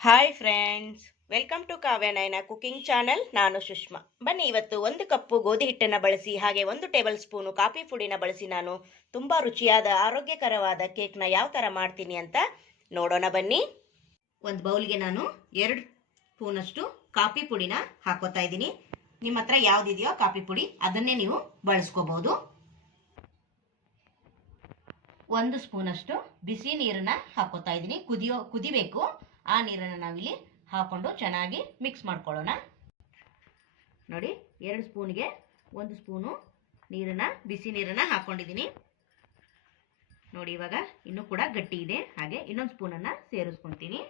Hi friends, welcome to Kavya Nayana cooking channel. ನಾನು ಸುಷ್ಮಾ. ಬನ್ನಿ, ಇವತ್ತು 1 ಕಪ್ ಗೋಧಿ ಹಿಟ್ಟನ್ನು ಬಳಸಿ ಹಾಗೆ 1 ಟೇಬಲ್ ಸ್ಪೂನು ಕಾಫಿ ಪುಡಿನ ಬಳಸಿ ನಾನು ತುಂಬ ರುಚಿಯಾದ ಆರೋಗ್ಯಕರವಾದ ಕೇಕ್ನ ಯಾವ ಥರ ಮಾಡ್ತೀನಿ ಅಂತ ನೋಡೋಣ ಬನ್ನಿ. ಒಂದು ಬೌಲ್ಗೆ ನಾನು 2 ಸ್ಪೂನಷ್ಟು ಕಾಫಿ ಪುಡಿನ ಹಾಕೋತಾ ಇದ್ದೀನಿ. ನಿಮ್ಮ ಹತ್ರ ಯಾವುದಿದೆಯೋ ಕಾಫಿ ಪುಡಿ ಅದನ್ನೇ ನೀವು ಬಳಸ್ಕೋಬಹುದು. 1 ಸ್ಪೂನಷ್ಟು ಬಿಸಿ ನೀರನ್ನ ಹಾಕೋತಾ ಇದ್ದೀನಿ. ಕುದಿಬೇಕು. ಆ ನೀರನ್ನು ನಾವಿಲ್ಲಿ ಹಾಕೊಂಡು ಚೆನ್ನಾಗಿ ಮಿಕ್ಸ್ ಮಾಡ್ಕೊಳ್ಳೋಣ. ನೋಡಿ, 2 ಸ್ಪೂನ್ಗೆ 1 ಸ್ಪೂನು ಬಿಸಿ ನೀರನ್ನ ಹಾಕೊಂಡಿದ್ದೀನಿ. ನೋಡಿ, ಇವಾಗ ಇನ್ನೂ ಕೂಡ ಗಟ್ಟಿ ಇದೆ. ಹಾಗೆ ಇನ್ನೊಂದು ಸ್ಪೂನನ್ನು ಸೇರಿಸ್ಕೊತೀನಿ.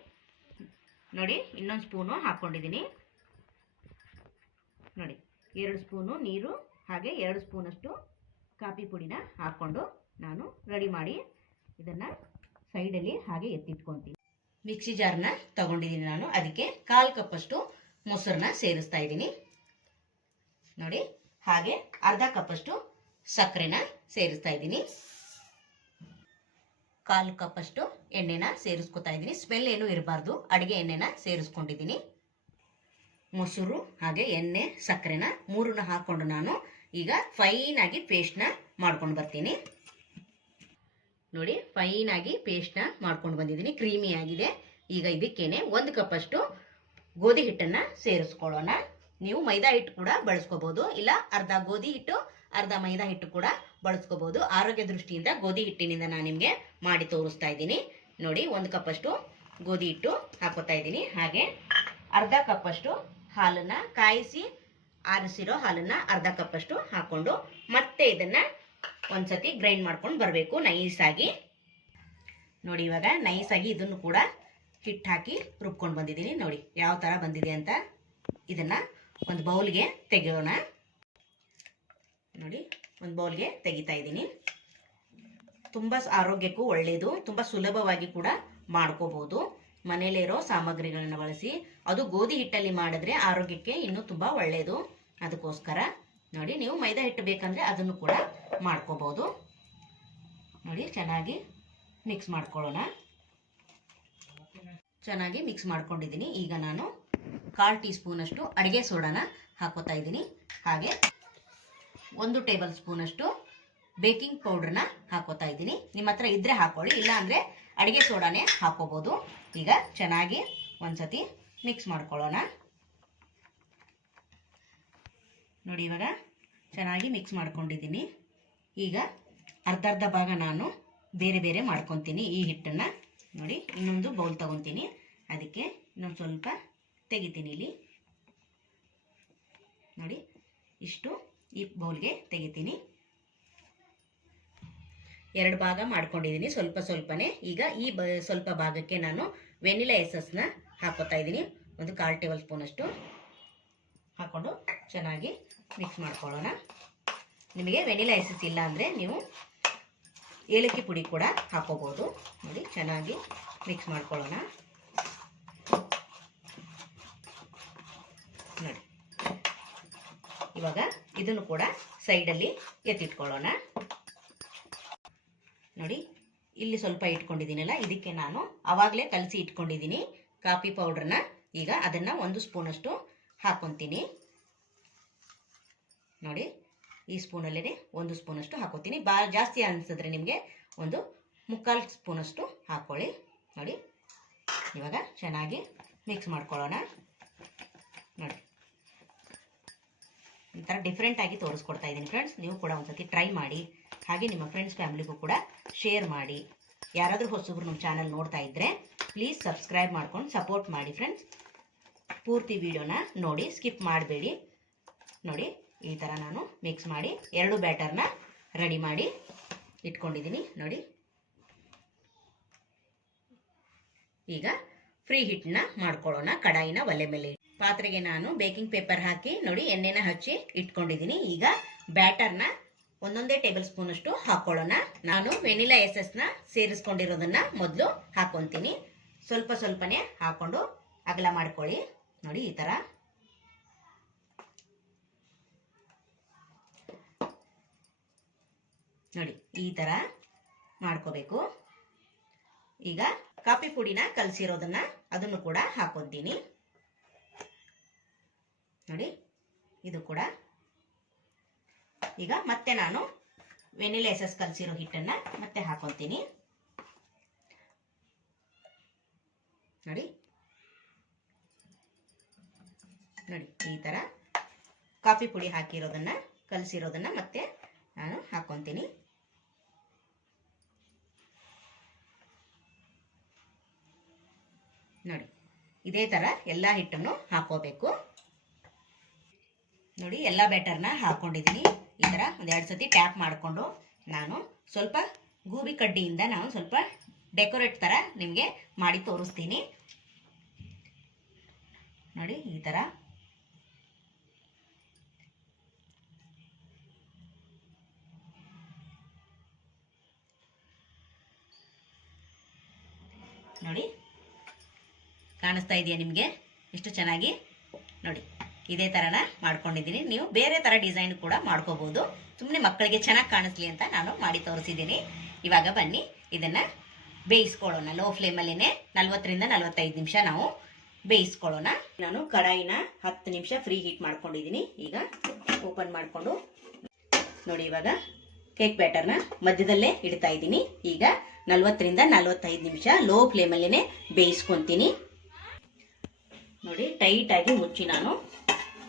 ನೋಡಿ, ಇನ್ನೊಂದು ಸ್ಪೂನು ಹಾಕೊಂಡಿದ್ದೀನಿ. ನೋಡಿ, 2 ಸ್ಪೂನು ನೀರು ಹಾಗೆ 2 ಸ್ಪೂನಷ್ಟು ಕಾಫಿ ಪುಡಿನ ಹಾಕ್ಕೊಂಡು ನಾನು ರೆಡಿ ಮಾಡಿ ಇದನ್ನು ಸೈಡಲ್ಲಿ ಹಾಗೆ ಎತ್ತಿಟ್ಕೊತೀನಿ. ಮಿಕ್ಸಿ ಜಾರ್ನ ತಗೊಂಡಿದ್ದೀನಿ ನಾನು. ಅದಕ್ಕೆ 1/4 ಕಪ್ಪಷ್ಟು ಮೊಸರನ್ನ ಸೇರಿಸ್ತಾ ಇದ್ದೀನಿ. ನೋಡಿ, ಹಾಗೆ 1/2 ಕಪ್ಪಷ್ಟು ಸಕ್ಕರೆನ ಸೇರಿಸ್ತಾ ಇದ್ದೀನಿ. 1/4 ಕಪ್ಪಷ್ಟು ಎಣ್ಣೆನ ಸೇರಿಸ್ಕೊತಾ ಇದ್ದೀನಿ. ಸ್ಮೆಲ್ ಏನು ಇರಬಾರ್ದು, ಅಡುಗೆ ಎಣ್ಣೆನ ಸೇರಿಸ್ಕೊಂಡಿದ್ದೀನಿ. ಮೊಸರು ಹಾಗೆ ಎಣ್ಣೆ ಸಕ್ಕರೆನ 3ನ್ನ ಹಾಕೊಂಡು ನಾನು ಈಗ ಫೈನ್ ಆಗಿ ಪೇಸ್ಟ್ನ ಮಾಡ್ಕೊಂಡು ಬರ್ತೀನಿ. ನೋಡಿ, ಫೈನ್ ಆಗಿ ಪೇಸ್ಟ್ನ ಮಾಡ್ಕೊಂಡು ಬಂದಿದ್ದೀನಿ. ಕ್ರೀಮಿ ಆಗಿದೆ. ಈಗ ಇದಕ್ಕೇನೆ 1 ಕಪ್ಪಷ್ಟು ಗೋಧಿ ಹಿಟ್ಟನ್ನು ಸೇರಿಸ್ಕೊಳ್ಳೋಣ. ನೀವು ಮೈದಾ ಹಿಟ್ಟು ಕೂಡ ಬಳಸ್ಕೋಬಹುದು, ಇಲ್ಲ ಅರ್ಧ ಗೋಧಿ ಹಿಟ್ಟು ಅರ್ಧ ಮೈದಾ ಹಿಟ್ಟು ಕೂಡ ಬಳಸ್ಕೋಬಹುದು. ಆರೋಗ್ಯ ದೃಷ್ಟಿಯಿಂದ ಗೋಧಿ ಹಿಟ್ಟಿನಿಂದ ನಾನು ನಿಮಗೆ ಮಾಡಿ ತೋರಿಸ್ತಾ ಇದ್ದೀನಿ. ನೋಡಿ, 1 ಕಪ್ಪಷ್ಟು ಗೋಧಿ ಹಿಟ್ಟು ಹಾಕೋತಾ ಇದ್ದೀನಿ. ಹಾಗೆ 1/2 ಕಪ್ಪಷ್ಟು ಹಾಲನ್ನ ಕಾಯಿಸಿ ಆರಿಸಿರೋ ಹಾಲನ್ನ 1/2 ಕಪ್ಪಷ್ಟು ಹಾಕೊಂಡು ಮತ್ತೆ ಇದನ್ನ ಒಂದ್ಸತಿ ಗ್ರೈಂಡ್ ಮಾಡ್ಕೊಂಡು ಬರಬೇಕು ನೈಸಾಗಿ. ನೋಡಿ, ಇವಾಗ ನೈಸಾಗಿ ಇದನ್ನು ಕೂಡ ಹಿಟ್ಟು ಹಾಕಿ ರುಬ್ಕೊಂಡು ಬಂದಿದ್ದೀನಿ. ನೋಡಿ ಯಾವ ಥರ ಬಂದಿದೆ ಅಂತ. ಇದನ್ನ ಒಂದು ಬೌಲ್ಗೆ ತೆಗೆಯೋಣ. ನೋಡಿ, ಒಂದು ಬೌಲ್ಗೆ ತೆಗಿತಾ ಇದ್ದೀನಿ. ತುಂಬ ಆರೋಗ್ಯಕ್ಕೂ ಒಳ್ಳೆಯದು. ತುಂಬ ಸುಲಭವಾಗಿ ಕೂಡ ಮಾಡ್ಕೋಬಹುದು. ಮನೇಲಿರೋ ಸಾಮಗ್ರಿಗಳನ್ನ ಬಳಸಿ, ಅದು ಗೋಧಿ ಹಿಟ್ಟಲ್ಲಿ ಮಾಡಿದ್ರೆ ಆರೋಗ್ಯಕ್ಕೆ ಇನ್ನೂ ತುಂಬ ಒಳ್ಳೆಯದು. ಅದಕ್ಕೋಸ್ಕರ ನೋಡಿ, ನೀವು ಮೈದಾ ಹಿಟ್ಟು ಬೇಕಂದ್ರೆ ಅದನ್ನು ಕೂಡ ಮಾಡ್ಕೋಬಹುದು. ನೋಡಿ, ಚೆನ್ನಾಗಿ ಮಿಕ್ಸ್ ಮಾಡ್ಕೊಳ್ಳೋಣ. ಚೆನ್ನಾಗಿ ಮಿಕ್ಸ್ ಮಾಡ್ಕೊಂಡಿದ್ದೀನಿ. ಈಗ ನಾನು 1/4 ಟೀ ಸ್ಪೂನಷ್ಟು ಅಡುಗೆ ಸೋಡಾನ ಹಾಕೋತಾ ಇದ್ದೀನಿ. ಹಾಗೆ 1 ಟೇಬಲ್ ಸ್ಪೂನಷ್ಟು ಬೇಕಿಂಗ್ ಪೌಡ್ರನ್ನ ಹಾಕೋತಾ ಇದ್ದೀನಿ. ನಿಮ್ಮ ಹತ್ರ ಇದ್ರೆ ಹಾಕೊಳ್ಳಿ, ಇಲ್ಲ ಅಂದರೆ ಅಡುಗೆ ಸೋಡಾನೇ ಹಾಕೋಬಹುದು. ಈಗ ಚೆನ್ನಾಗಿ ಒಂದ್ಸತಿ ಮಿಕ್ಸ್ ಮಾಡ್ಕೊಳ್ಳೋಣ. ನೋಡಿ, ಇವಾಗ ಚೆನ್ನಾಗಿ ಮಿಕ್ಸ್ ಮಾಡ್ಕೊಂಡಿದ್ದೀನಿ. ಈಗ ಅರ್ಧ ಭಾಗ ನಾನು ಬೇರೆ ಬೇರೆ ಮಾಡ್ಕೊತೀನಿ ಈ ಹಿಟ್ಟನ್ನು. ನೋಡಿ, ಇನ್ನೊಂದು ಬೌಲ್ ತಗೊತೀನಿ. ಅದಕ್ಕೆ ಇನ್ನೊಂದು ಸ್ವಲ್ಪ ತೆಗಿತೀನಿ. ಇಲ್ಲಿ ನೋಡಿ, ಇಷ್ಟು ಈ ಬೌಲ್ಗೆ ತೆಗಿತೀನಿ. 2 ಭಾಗ ಮಾಡ್ಕೊಂಡಿದ್ದೀನಿ, ಸ್ವಲ್ಪ ಸ್ವಲ್ಪನೇ. ಈಗ ಈ ಸ್ವಲ್ಪ ಭಾಗಕ್ಕೆ ನಾನು ವೆನಿಲಾ ಎಸೆನ್ಸ್ನ ಹಾಕೋತಾ ಇದ್ದೀನಿ. ಒಂದು 1/4 ಟೇಬಲ್ ಸ್ಪೂನಷ್ಟು ಹಾಕೊಂಡು ಚೆನ್ನಾಗಿ ಮಿಕ್ಸ್ ಮಾಡ್ಕೊಳ್ಳೋಣ. ನಿಮಗೆ ವೆನಿಲಾ ಎಸೆನ್ಸ್ ಇಲ್ಲ ಅಂದರೆ ನೀವು ಏಲಕ್ಕಿ ಪುಡಿ ಕೂಡ ಹಾಕೋಬಹುದು. ನೋಡಿ, ಚೆನ್ನಾಗಿ ಮಿಕ್ಸ್ ಮಾಡ್ಕೊಳ್ಳೋಣ. ನೋಡಿ, ಇವಾಗ ಇದನ್ನು ಕೂಡ ಸೈಡಲ್ಲಿ ಎತ್ತಿಟ್ಕೊಳ್ಳೋಣ. ನೋಡಿ, ಇಲ್ಲಿ ಸ್ವಲ್ಪ ಇಟ್ಕೊಂಡಿದ್ದೀನಲ್ಲ, ಇದಕ್ಕೆ ನಾನು ಆವಾಗಲೇ ಕಲಸಿ ಇಟ್ಕೊಂಡಿದ್ದೀನಿ ಕಾಫಿ ಪೌಡ್ರನ್ನ. ಈಗ ಅದನ್ನು 1 ಸ್ಪೂನಷ್ಟು ಹಾಕೊತೀನಿ. ನೋಡಿ, ಈ ಸ್ಪೂನಲ್ಲೇ 1 ಸ್ಪೂನಷ್ಟು ಹಾಕೋತೀನಿ. ಜಾಸ್ತಿ ಅನಿಸಿದ್ರೆ ನಿಮಗೆ 1/4 ಸ್ಪೂನಷ್ಟು ಹಾಕ್ಕೊಳ್ಳಿ. ನೋಡಿ, ಇವಾಗ ಚೆನ್ನಾಗಿ ಮಿಕ್ಸ್ ಮಾಡ್ಕೊಳ್ಳೋಣ. ನೋಡಿ, ಈ ಥರ ಡಿಫ್ರೆಂಟಾಗಿ ತೋರಿಸ್ಕೊಡ್ತಾ ಇದ್ದೀನಿ ಫ್ರೆಂಡ್ಸ್. ನೀವು ಕೂಡ ಒಂದ್ಸತಿ ಟ್ರೈ ಮಾಡಿ. ಹಾಗೆ ನಿಮ್ಮ ಫ್ರೆಂಡ್ಸ್ ಫ್ಯಾಮಿಲಿಗೂ ಕೂಡ ಶೇರ್ ಮಾಡಿ. ಯಾರಾದರೂ ಹೊಸಬ್ರು ನಮ್ಮ ಚಾನಲ್ ನೋಡ್ತಾ ಇದ್ದರೆ ಪ್ಲೀಸ್ ಸಬ್ಸ್ಕ್ರೈಬ್ ಮಾಡ್ಕೊಂಡು ಸಪೋರ್ಟ್ ಮಾಡಿ ಫ್ರೆಂಡ್ಸ್. ಪೂರ್ತಿ ವಿಡಿಯೋನ ನೋಡಿ, ಸ್ಕಿಪ್ ಮಾಡಬೇಡಿ. ನೋಡಿ, ಈ ಥರ ನಾನು ಮಿಕ್ಸ್ ಮಾಡಿ 2 ಬ್ಯಾಟರ್ನ ರೆಡಿ ಮಾಡಿ ಇಟ್ಕೊಂಡಿದ್ದೀನಿ. ನೋಡಿ, ಈಗ ಫ್ರೀ ಹಿಟ್ಟನ್ನ ಮಾಡ್ಕೊಳ್ಳೋಣ. ಕಡಾಯಿನ ಒಲೆ ಮೇಲೆ ಪಾತ್ರೆಗೆ ನಾನು ಬೇಕಿಂಗ್ ಪೇಪರ್ ಹಾಕಿ ನೋಡಿ ಎಣ್ಣೆನ ಹಚ್ಚಿ ಇಟ್ಕೊಂಡಿದ್ದೀನಿ. ಈಗ ಬ್ಯಾಟರ್ನ ಒಂದೊಂದೇ ಟೇಬಲ್ ಸ್ಪೂನಷ್ಟು ಹಾಕೊಳ್ಳೋಣ. ನಾನು ವೆನಿಲಾ ಎಸೆನ್ಸ್ನ ಸೇರಿಸ್ಕೊಂಡಿರೋದನ್ನ ಮೊದಲು ಹಾಕೊತೀನಿ. ಸ್ವಲ್ಪ ಸ್ವಲ್ಪನೇ ಹಾಕೊಂಡು ಅಗಲ ಮಾಡ್ಕೊಳ್ಳಿ. ನೋಡಿ, ಈ ಥರ ನೋಡಿ, ಈ ಥರ ಮಾಡ್ಕೋಬೇಕು. ಈಗ ಕಾಫಿ ಪುಡಿನ ಕಲಸಿರೋದನ್ನ ಅದನ್ನು ಕೂಡ ಹಾಕೊತೀನಿ ನೋಡಿ. ಇದು ಕೂಡ ಈಗ ಮತ್ತೆ ನಾನು ವೆನಿಲಾ ಎಸೆನ್ಸ್ ಕಲಸಿರೋ ಹಿಟ್ಟನ್ನು ಮತ್ತೆ ಹಾಕೊತೀನಿ ನೋಡಿ. ನೋಡಿ ಈ ಥರ ಕಾಫಿ ಪುಡಿ ಹಾಕಿರೋದನ್ನ ಕಲಸಿರೋದನ್ನ ಮತ್ತೆ ನಾನು ಹಾಕೊತೀನಿ ನೋಡಿ. ಇದೇ ಥರ ಎಲ್ಲ ಹಿಟ್ಟನ್ನು ಹಾಕೋಬೇಕು ನೋಡಿ. ಎಲ್ಲ ಬ್ಯಾಟರ್ನ ಹಾಕೊಂಡಿದ್ದೀನಿ. ಈ ಥರ ಒಂದೆರಡು ಸತಿ ಟ್ಯಾಪ್ ಮಾಡಿಕೊಂಡು ನಾನು ಸ್ವಲ್ಪ ಗೂಬಿ ಕಡ್ಡಿಯಿಂದ ನಾನು ಸ್ವಲ್ಪ ಡೆಕೋರೇಟ್ ಥರ ನಿಮಗೆ ಮಾಡಿ ತೋರಿಸ್ತೀನಿ ನೋಡಿ. ಈ ಥರ ನೋಡಿ ಕಾಣಿಸ್ತಾ ಇದೆಯಾ ನಿಮಗೆ ಎಷ್ಟು ಚೆನ್ನಾಗಿ ನೋಡಿ. ಇದೇ ಥರನ ಮಾಡ್ಕೊಂಡಿದ್ದೀನಿ. ನೀವು ಬೇರೆ ಥರ ಡಿಸೈನ್ ಕೂಡ ಮಾಡ್ಕೋಬೋದು. ಸುಮ್ಮನೆ ಮಕ್ಕಳಿಗೆ ಚೆನ್ನಾಗಿ ಕಾಣಿಸ್ಲಿ ಅಂತ ನಾನು ಮಾಡಿ ತೋರಿಸಿದ್ದೀನಿ. ಇವಾಗ ಬನ್ನಿ ಇದನ್ನು ಬೇಯಿಸ್ಕೊಳ್ಳೋಣ. ಲೋ ಫ್ಲೇಮಲ್ಲೇ 40 ರಿಂದ 45 ನಿಮಿಷ ನಾವು ಬೇಯಿಸ್ಕೊಳ್ಳೋಣ. ನಾನು ಕಡಾಯಿನ 10 ನಿಮಿಷ ಫ್ರೀ ಹೀಟ್ ಮಾಡ್ಕೊಂಡಿದ್ದೀನಿ. ಈಗ ಓಪನ್ ಮಾಡಿಕೊಂಡು ನೋಡಿ, ಇವಾಗ ಕೇಕ್ ಬ್ಯಾಟರ್ನ ಮಧ್ಯದಲ್ಲೇ ಇಡ್ತಾ ಇದ್ದೀನಿ. ಈಗ 40 ರಿಂದ 45 ನಿಮಿಷ ಲೋ ಫ್ಲೇಮಲ್ಲೇ ಬೇಯಿಸ್ಕೊತೀನಿ ನೋಡಿ. ಟೈಟಾಗಿ ಮುಚ್ಚಿ ನಾನು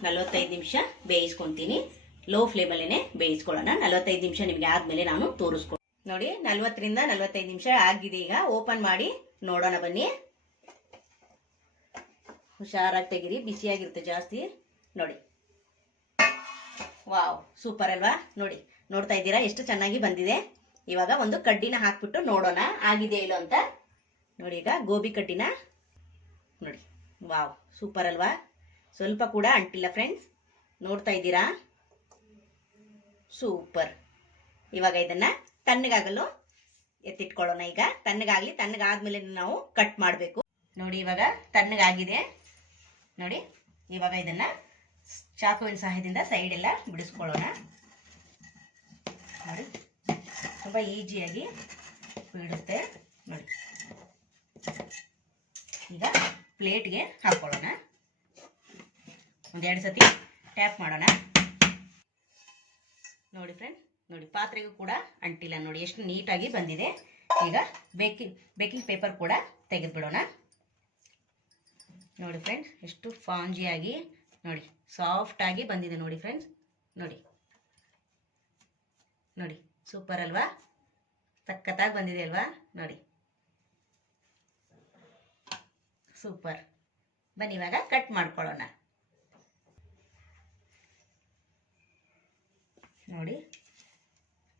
45 ನಿಮಿಷ ಬೇಯಿಸ್ಕೊತೀನಿ. ಲೋ ಫ್ಲೇಮಲ್ಲೇ ಬೇಯಿಸ್ಕೊಳ್ಳೋಣ. 45 ನಿಮಿಷ ನಿಮಗೆ ಆದಮೇಲೆ ನಾನು ತೋರಿಸ್ಕೊಳ್ತೀನಿ ನೋಡಿ. 40 ರಿಂದ 45 ನಿಮಿಷ ಆಗಿದೆ. ಈಗ ಓಪನ್ ಮಾಡಿ ನೋಡೋಣ ಬನ್ನಿ. ಹುಷಾರಾಗಿ ತೆಗೀರಿ, ಬಿಸಿಯಾಗಿರುತ್ತೆ ಜಾಸ್ತಿ ನೋಡಿ. ವಾವ್, ಸೂಪರ್ ಅಲ್ವಾ? ನೋಡಿ, ನೋಡ್ತಾ ಇದ್ದೀರಾ ಎಷ್ಟು ಚೆನ್ನಾಗಿ ಬಂದಿದೆ. ಇವಾಗ ಒಂದು ಕಡ್ಡಿನ ಹಾಕ್ಬಿಟ್ಟು ನೋಡೋಣ ಆಗಿದೆ ಇಲ್ಲೋ ಅಂತ ನೋಡಿ. ಈಗ ಗೋಬಿ ಕಡ್ಡಿನ ನೋಡಿ. ವಾವ್, ಸೂಪರ್ ಅಲ್ವಾ? ಸ್ವಲ್ಪ ಕೂಡ ಅಂಟಿಲ್ಲ ಫ್ರೆಂಡ್ಸ್, ನೋಡ್ತಾ ಇದ್ದೀರಾ? ಸೂಪರ್. ಇವಾಗ ಇದನ್ನ ತಣ್ಣಗಾಗಲು ಎತ್ತಿಟ್ಕೊಳ್ಳೋಣ. ಈಗ ತಣ್ಣಗಾಗ್ಲಿ, ತಣ್ಣಗಾದ್ಮೇಲೆ ನಾವು ಕಟ್ ಮಾಡಬೇಕು ನೋಡಿ. ಇವಾಗ ತಣ್ಣಗಾಗಿದೆ ನೋಡಿ. ಇವಾಗ ಇದನ್ನ ಚಾಕುವಿನ ಸಹಾಯದಿಂದ ಸೈಡ್ ಎಲ್ಲ ಬಿಡಿಸ್ಕೊಳ್ಳೋಣ ನೋಡಿ. ತುಂಬ ಈಸಿಯಾಗಿ ಬಿಡುತ್ತೆ ನೋಡಿ. ಈಗ ಪ್ಲೇಟ್ಗೆ ಹಾಕೊಳ್ಳೋಣ. ಒಂದೆರಡು ಸತಿ ಟ್ಯಾಪ್ ಮಾಡೋಣ ನೋಡಿ ಫ್ರೆಂಡ್ಸ್. ನೋಡಿ, ಪಾತ್ರೆಗೂ ಕೂಡ ಅಂಟಿಲ್ಲ ನೋಡಿ, ಎಷ್ಟು ನೀಟಾಗಿ ಬಂದಿದೆ. ಈಗ ಬೇಕಿಂಗ್ ಪೇಪರ್ ಕೂಡ ತೆಗೆದುಬಿಡೋಣ ನೋಡಿ ಫ್ರೆಂಡ್ಸ್. ಎಷ್ಟು ಸ್ಪಾಂಜಿಯಾಗಿ ನೋಡಿ, ಸಾಫ್ಟ್ ಆಗಿ ಬಂದಿದೆ ನೋಡಿ ಫ್ರೆಂಡ್ಸ್. ನೋಡಿ ನೋಡಿ, ಸೂಪರ್ ಅಲ್ವಾ? ಸಖತ್ತಾಗಿ ಬಂದಿದೆ ಅಲ್ವಾ? ನೋಡಿ, ಸೂಪರ್. ಬನ್ನಿ ಇವಾಗ ಕಟ್ ಮಾಡ್ಕೊಳ್ಳೋಣ ನೋಡಿ.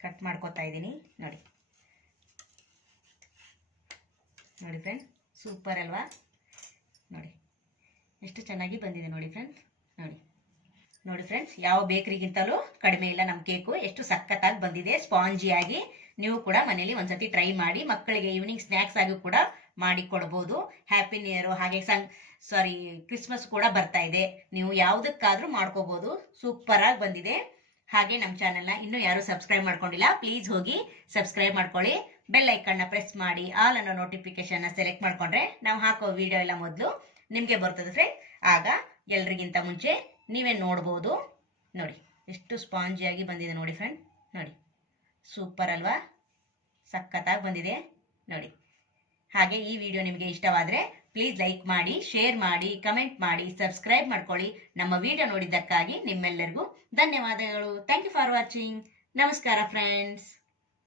ಕಟ್ ಮಾಡ್ಕೊತಾ ಇದ್ದೀನಿ ನೋಡಿ. ನೋಡಿ ಫ್ರೆಂಡ್ಸ್, ಸೂಪರ್ ಅಲ್ವಾ? ನೋಡಿ ಎಷ್ಟು ಚೆನ್ನಾಗಿ ಬಂದಿದೆ ನೋಡಿ ಫ್ರೆಂಡ್ಸ್. ನೋಡಿ ನೋಡಿ ಫ್ರೆಂಡ್ಸ್, ಯಾವ ಬೇಕರಿಗಿಂತಲೂ ಕಡಿಮೆ ಇಲ್ಲ ನಮ್ಮ ಕೇಕು. ಎಷ್ಟು ಸಖತ್ತಾಗಿ ಬಂದಿದೆ, ಸ್ಪಾಂಜಿಯಾಗಿ. ನೀವು ಕೂಡ ಮನೇಲಿ ಒಂದ್ಸತಿ ಟ್ರೈ ಮಾಡಿ. ಮಕ್ಕಳಿಗೆ ಈವ್ನಿಂಗ್ ಸ್ನ್ಯಾಕ್ಸ್ ಆಗಿ ಕೂಡ ಮಾಡಿ ಕೊಡ್ಬೋದು. ಹ್ಯಾಪಿ ನ್ಯೂ ಇಯರ್, ಹಾಗೆ ಕ್ರಿಸ್ಮಸ್ ಕೂಡ ಬರ್ತಾ ಇದೆ. ನೀವು ಯಾವುದಕ್ಕಾದ್ರೂ ಮಾಡ್ಕೋಬಹುದು. ಸೂಪರ್ ಆಗಿ ಬಂದಿದೆ. ಹಾಗೆ ನಮ್ಮ ಚಾನೆಲ್ನ ಇನ್ನೂ ಯಾರು ಸಬ್ಸ್ಕ್ರೈಬ್ ಮಾಡ್ಕೊಂಡಿಲ್ಲ, ಪ್ಲೀಸ್ ಹೋಗಿ ಸಬ್ಸ್ಕ್ರೈಬ್ ಮಾಡ್ಕೊಳ್ಳಿ. ಬೆಲ್ ಐಕನ್ನ ಪ್ರೆಸ್ ಮಾಡಿ ಆಲ್ ಅನ್ನೋ ನೋಟಿಫಿಕೇಶನ್ ಸೆಲೆಕ್ಟ್ ಮಾಡ್ಕೊಂಡ್ರೆ ನಾವು ಹಾಕೋ ವಿಡಿಯೋ ಎಲ್ಲ ಮೊದಲು ನಿಮಗೆ ಬರ್ತದೆ ಫ್ರೆಂಡ್. ಆಗ ಎಲ್ರಿಗಿಂತ ಮುಂಚೆ ನೀವೇ ನೋಡ್ಬೋದು. ನೋಡಿ ಎಷ್ಟು ಸ್ಪಾಂಜಿಯಾಗಿ ಬಂದಿದೆ ನೋಡಿ ಫ್ರೆಂಡ್. ನೋಡಿ, ಸೂಪರ್ ಅಲ್ವಾ? ಸಖತ್ತಾಗಿ ಬಂದಿದೆ ನೋಡಿ. ಹಾಗೆ ಈ ವಿಡಿಯೋ ನಿಮಗೆ ಇಷ್ಟವಾದರೆ ಪ್ಲೀಸ್ ಲೈಕ್ ಮಾಡಿ, ಶೇರ್ ಮಾಡಿ, ಕಮೆಂಟ್ ಮಾಡಿ, ಸಬ್ಸ್ಕ್ರೈಬ್ ಮಾಡ್ಕೊಳ್ಳಿ. ನಮ್ಮ ವಿಡಿಯೋ ನೋಡಿದ್ದಕ್ಕಾಗಿ ನಿಮ್ಮೆಲ್ಲರಿಗೂ ಧನ್ಯವಾದಗಳು. Thank you for watching. ನಮಸ್ಕಾರ ಫ್ರೆಂಡ್ಸ್.